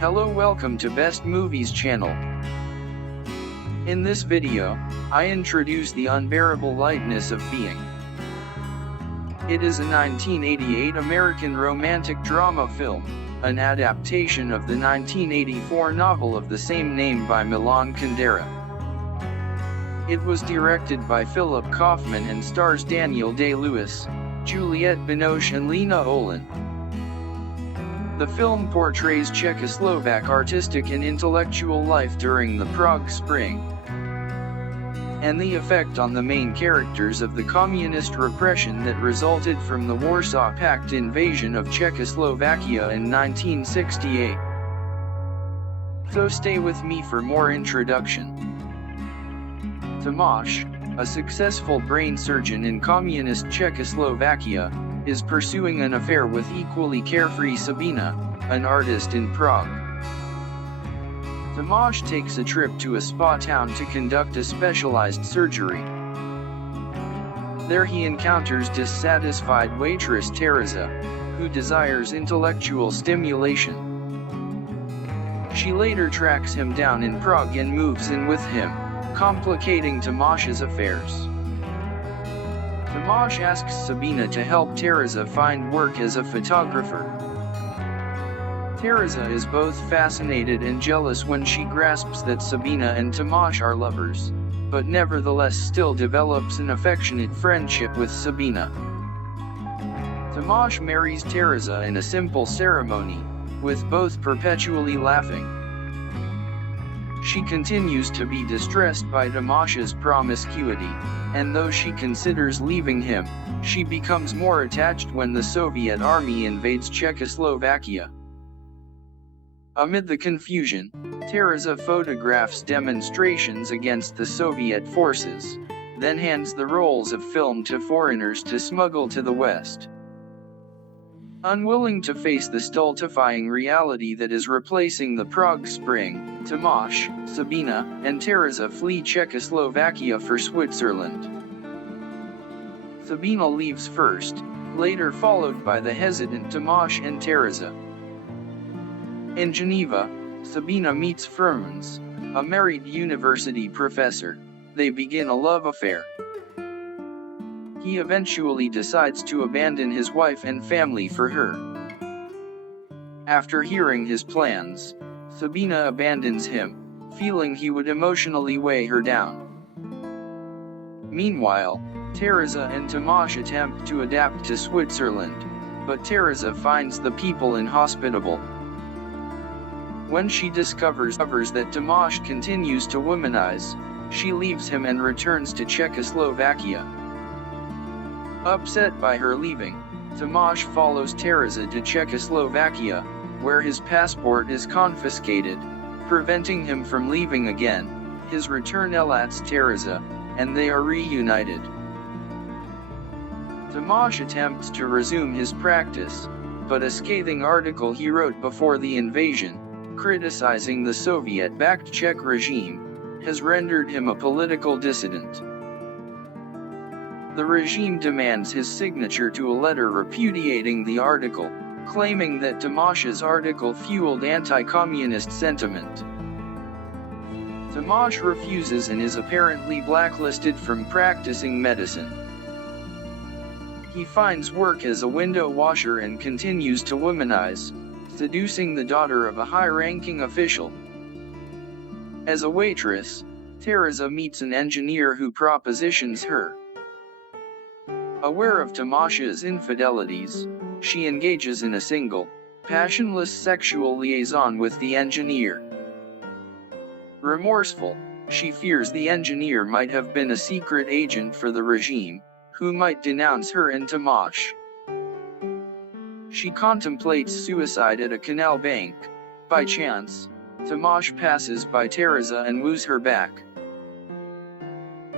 Hello, welcome to Best Movies channel. In this video, I introduce the unbearable lightness of being. It is a 1988 American romantic drama film, an adaptation of the 1984 novel of the same name by Milan Kundera. It was directed by Philip Kaufman and stars Daniel Day-Lewis, Juliette Binoche and Lena Olin. The film portrays Czechoslovak artistic and intellectual life during the Prague Spring, and the effect on the main characters of the communist repression that resulted from the Warsaw Pact invasion of Czechoslovakia in 1968. So stay with me for more introduction. Tomáš, a successful brain surgeon in communist Czechoslovakia, is pursuing an affair with equally carefree Sabina, an artist in Prague. Tomáš takes a trip to a spa town to conduct a specialized surgery. There he encounters dissatisfied waitress Teresa, who desires intellectual stimulation. She later tracks him down in Prague and moves in with him, complicating Tomáš's affairs. Tomáš asks Sabina to help Teresa find work as a photographer. Teresa is both fascinated and jealous when she grasps that Sabina and Tomáš are lovers, but nevertheless still develops an affectionate friendship with Sabina. Tomáš marries Teresa in a simple ceremony, with both perpetually laughing. She continues to be distressed by Tomáš's promiscuity, and though she considers leaving him, she becomes more attached when the Soviet army invades Czechoslovakia. Amid the confusion, Teresa photographs demonstrations against the Soviet forces, then hands the rolls of film to foreigners to smuggle to the West. Unwilling to face the stultifying reality that is replacing the Prague Spring, Tomáš, Sabina, and Teresa flee Czechoslovakia for Switzerland. Sabina leaves first, later followed by the hesitant Tomáš and Teresa. In Geneva, Sabina meets Franz, a married university professor. They begin a love affair. He eventually decides to abandon his wife and family for her. After hearing his plans, Sabina abandons him, feeling he would emotionally weigh her down. Meanwhile, Teresa and Tomáš attempt to adapt to Switzerland, but Teresa finds the people inhospitable. When she discovers that Tomáš continues to womanize, she leaves him and returns to Czechoslovakia. Upset by her leaving, Tomáš follows Teresa to Czechoslovakia, where his passport is confiscated, preventing him from leaving again. His return elats Teresa, and they are reunited. Tomáš attempts to resume his practice, but a scathing article he wrote before the invasion, criticizing the Soviet-backed Czech regime, has rendered him a political dissident. The regime demands his signature to a letter repudiating the article, claiming that Tomáš's article fueled anti-communist sentiment. Tomáš refuses and is apparently blacklisted from practicing medicine. He finds work as a window washer and continues to womanize, seducing the daughter of a high-ranking official. As a waitress, Teresa meets an engineer who propositions her. Aware of Tomáš's infidelities, she engages in a single, passionless sexual liaison with the engineer. Remorseful, she fears the engineer might have been a secret agent for the regime, who might denounce her and Tomáš. She contemplates suicide at a canal bank. By chance, Tomáš passes by Teresa and woos her back.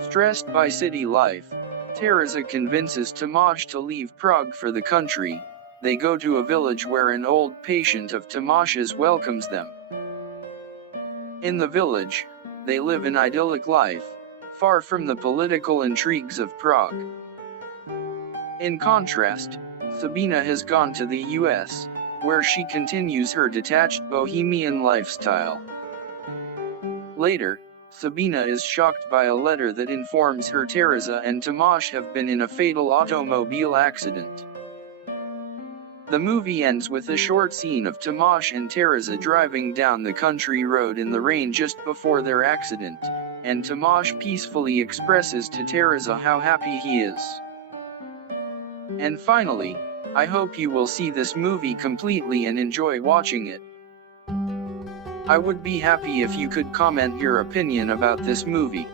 Stressed by city life, Teresa convinces Tomáš to leave Prague for the country. They go to a village where an old patient of Tomáš's welcomes them. In the village, they live an idyllic life, far from the political intrigues of Prague. In contrast, Sabina has gone to the US, where she continues her detached bohemian lifestyle. Later, Sabina is shocked by a letter that informs her Teresa and Tomasz have been in a fatal automobile accident. The movie ends with a short scene of Tomasz and Teresa driving down the country road in the rain just before their accident, and Tomasz peacefully expresses to Teresa how happy he is. And finally, I hope you will see this movie completely and enjoy watching it. I would be happy if you could comment your opinion about this movie.